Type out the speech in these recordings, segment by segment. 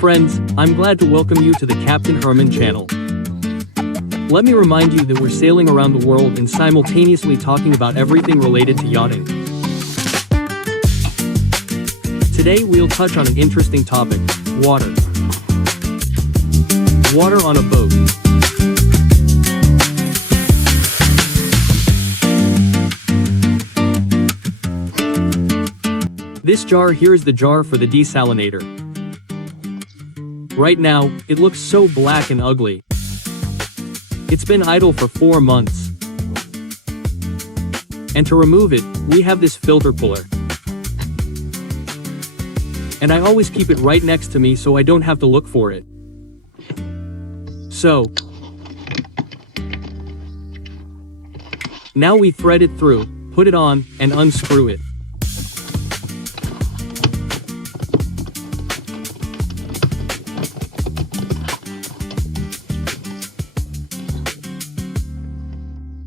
Friends, I'm glad to welcome you to the Captain Herman channel. Let me remind you that we're sailing around the world and simultaneously talking about everything related to yachting. Today we'll touch on an interesting topic, water. Water on a boat. This jar here is the jar for the desalinator. Right now, it looks so black and ugly. It's been idle for 4 months. And to remove it, we have this filter puller. And I always keep it right next to me so I don't have to look for it. So, now we thread it through, put it on, and unscrew it.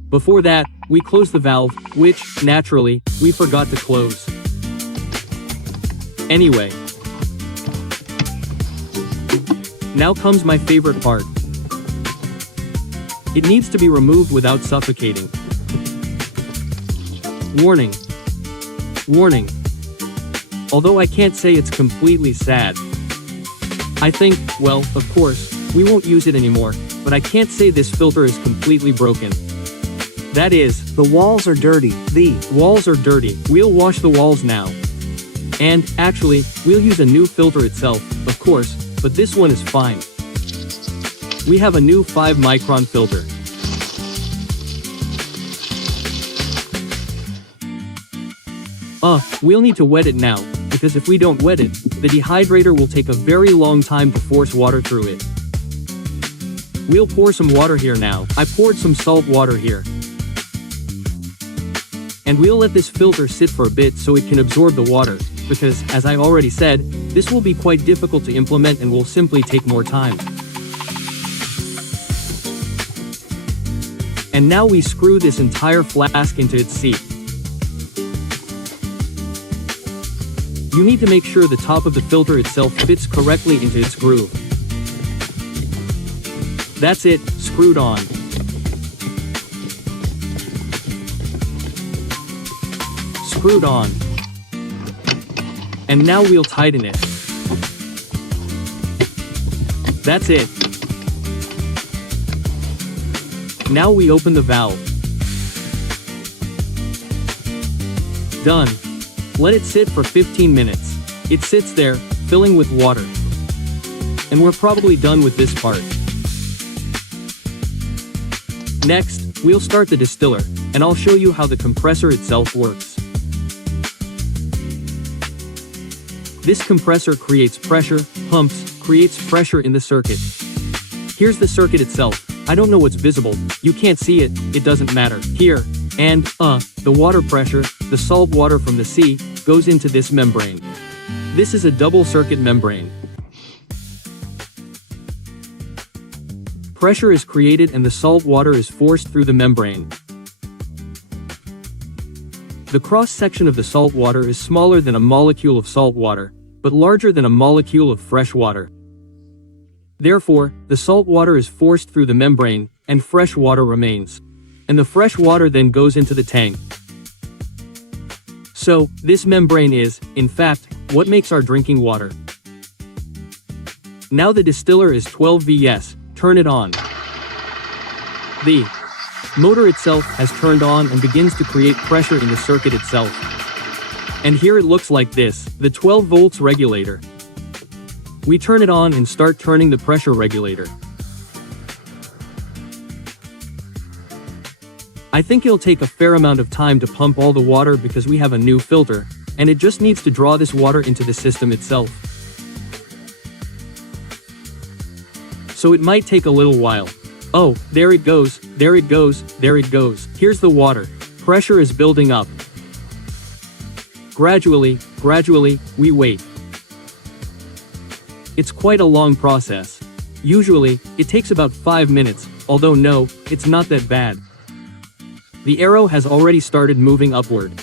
Before that, we close the valve, which, naturally, we forgot to close. Anyway. Now comes my favorite part. It needs to be removed without suffocating. Warning. Warning. Although I can't say it's completely sad. I think, well, of course, we won't use it anymore, but I can't say this filter is completely broken. That is, the walls are dirty. The walls are dirty. We'll wash the walls now. And, actually, we'll use a new filter itself, of course, but this one is fine. We have a new 5-micron filter. We'll need to wet it now, because if we don't wet it, the dehydrator will take a very long time to force water through it. We'll pour some water here now. I poured some salt water here. And we'll let this filter sit for a bit so it can absorb the water, because, as I already said, this will be quite difficult to implement and will simply take more time. And now we screw this entire flask into its seat. You need to make sure the top of the filter itself fits correctly into its groove. That's it, screwed on. Screwed on. And now we'll tighten it. That's it. Now we open the valve. Done. Let it sit for 15 minutes. It sits there, filling with water. And we're probably done with this part. Next, we'll start the distiller, and I'll show you how the compressor itself works. This compressor creates pressure, pumps, creates pressure in the circuit. Here's the circuit itself. I don't know what's visible, you can't see it, it doesn't matter. Here, and, the water pressure, the salt water from the sea, goes into this membrane. This is a double circuit membrane. Pressure is created and the salt water is forced through the membrane. The cross-section of the salt water is smaller than a molecule of salt water, but larger than a molecule of fresh water. Therefore, the salt water is forced through the membrane, and fresh water remains. And the fresh water then goes into the tank. So, this membrane is, in fact, what makes our drinking water. Now the distiller is 12 VS, turn it on. The motor itself has turned on and begins to create pressure in the circuit itself. And here it looks like this, the 12 volts regulator. We turn it on and start turning the pressure regulator. I think it'll take a fair amount of time to pump all the water because we have a new filter, and it just needs to draw this water into the system itself. So it might take a little while. Oh, there it goes, there it goes, there it goes. Here's the water. Pressure is building up. Gradually, we wait. It's quite a long process. Usually, it takes about 5 minutes, although no, it's not that bad. The arrow has already started moving upward.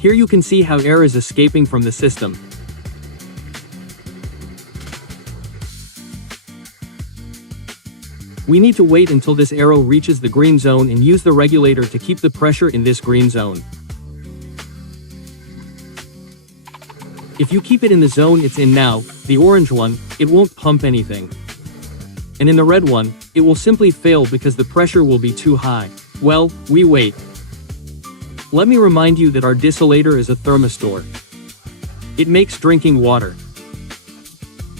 Here you can see how air is escaping from the system. We need to wait until this arrow reaches the green zone and use the regulator to keep the pressure in this green zone. If you keep it in the zone it's in now, the orange one, it won't pump anything. And in the red one, it will simply fail because the pressure will be too high. Well, we wait. Let me remind you that our desalator is a thermistor. It makes drinking water.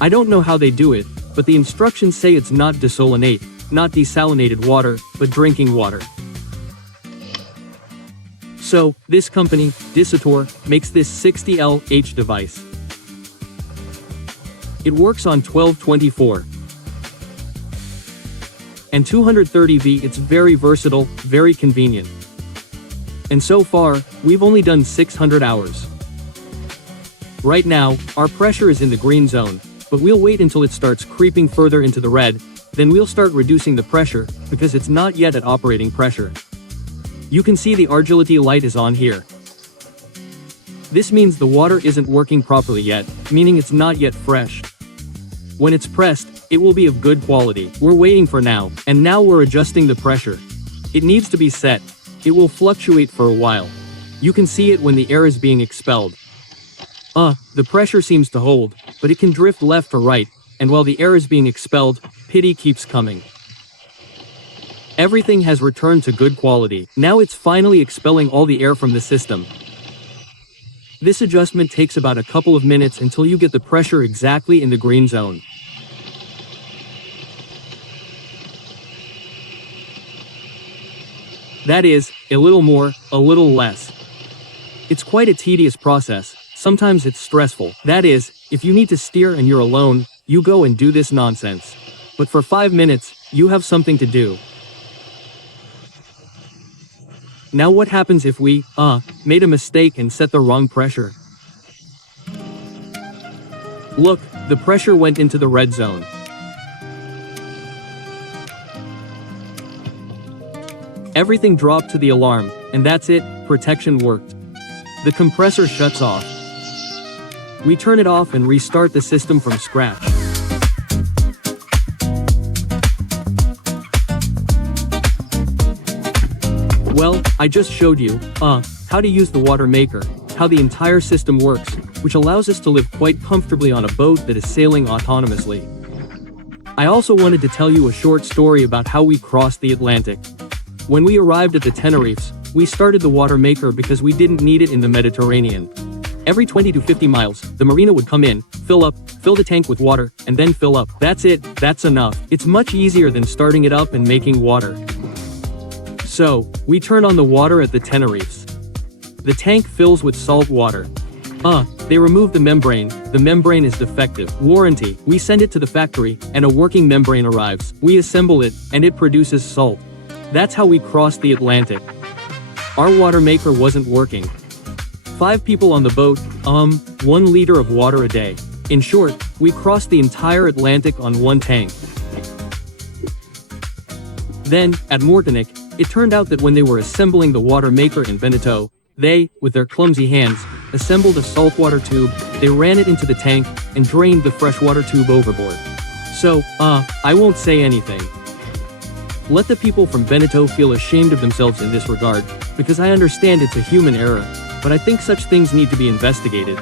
I don't know how they do it, but the instructions say it's not desalinate, not desalinated water, but drinking water. So, this company, Desalinator, makes this 60L-H device. It works on 1224 and 230V. It's very versatile, very convenient. And so far, we've only done 600 hours. Right now, our pressure is in the green zone, but we'll wait until it starts creeping further into the red, then we'll start reducing the pressure, because it's not yet at operating pressure. You can see the argility light is on here. This means the water isn't working properly yet, meaning it's not yet fresh. When it's pressed, it will be of good quality. We're waiting for now, and now we're adjusting the pressure. It needs to be set. It will fluctuate for a while. You can see it when the air is being expelled. The pressure seems to hold, but it can drift left or right, and while the air is being expelled, pity keeps coming. Everything has returned to good quality. Now it's finally expelling all the air from the system. This adjustment takes about a couple of minutes until you get the pressure exactly in the green zone. That is, a little more, a little less. It's quite a tedious process. Sometimes it's stressful. That is, if you need to steer and you're alone, you go and do this nonsense. But for 5 minutes, you have something to do. Now what happens if we, made a mistake and set the wrong pressure? Look, the pressure went into the red zone. Everything dropped to the alarm, and that's it, protection worked. The compressor shuts off. We turn it off and restart the system from scratch. Well, I just showed you, how to use the water maker, how the entire system works, which allows us to live quite comfortably on a boat that is sailing autonomously. I also wanted to tell you a short story about how we crossed the Atlantic. When we arrived at the Tenerife, we started the water maker because we didn't need it in the Mediterranean. Every 20 to 50 miles, the marina would come in, fill the tank with water, and then fill up. That's it, that's enough. It's much easier than starting it up and making water. So, we turn on the water at the Tenerife. The tank fills with salt water. They remove the membrane is defective. Warranty. We send it to the factory, and a working membrane arrives. We assemble it, and it produces salt. That's how we crossed the Atlantic. Our water maker wasn't working. 5 people on the boat, 1 liter of water a day. In short, we crossed the entire Atlantic on one tank. Then, at Martinique, it turned out that when they were assembling the water maker in Veneto, they, with their clumsy hands, assembled a saltwater tube, they ran it into the tank, and drained the freshwater tube overboard. So, I won't say anything. Let the people from Veneto feel ashamed of themselves in this regard, because I understand it's a human error, but I think such things need to be investigated.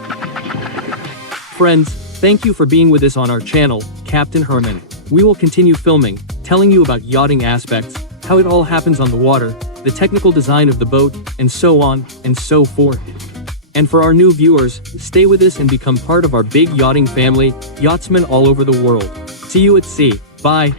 Friends, thank you for being with us on our channel, Captain Herman. We will continue filming, telling you about yachting aspects, how it all happens on the water, the technical design of the boat, and so on, and so forth. And for our new viewers, stay with us and become part of our big yachting family, yachtsmen all over the world. See you at sea. Bye.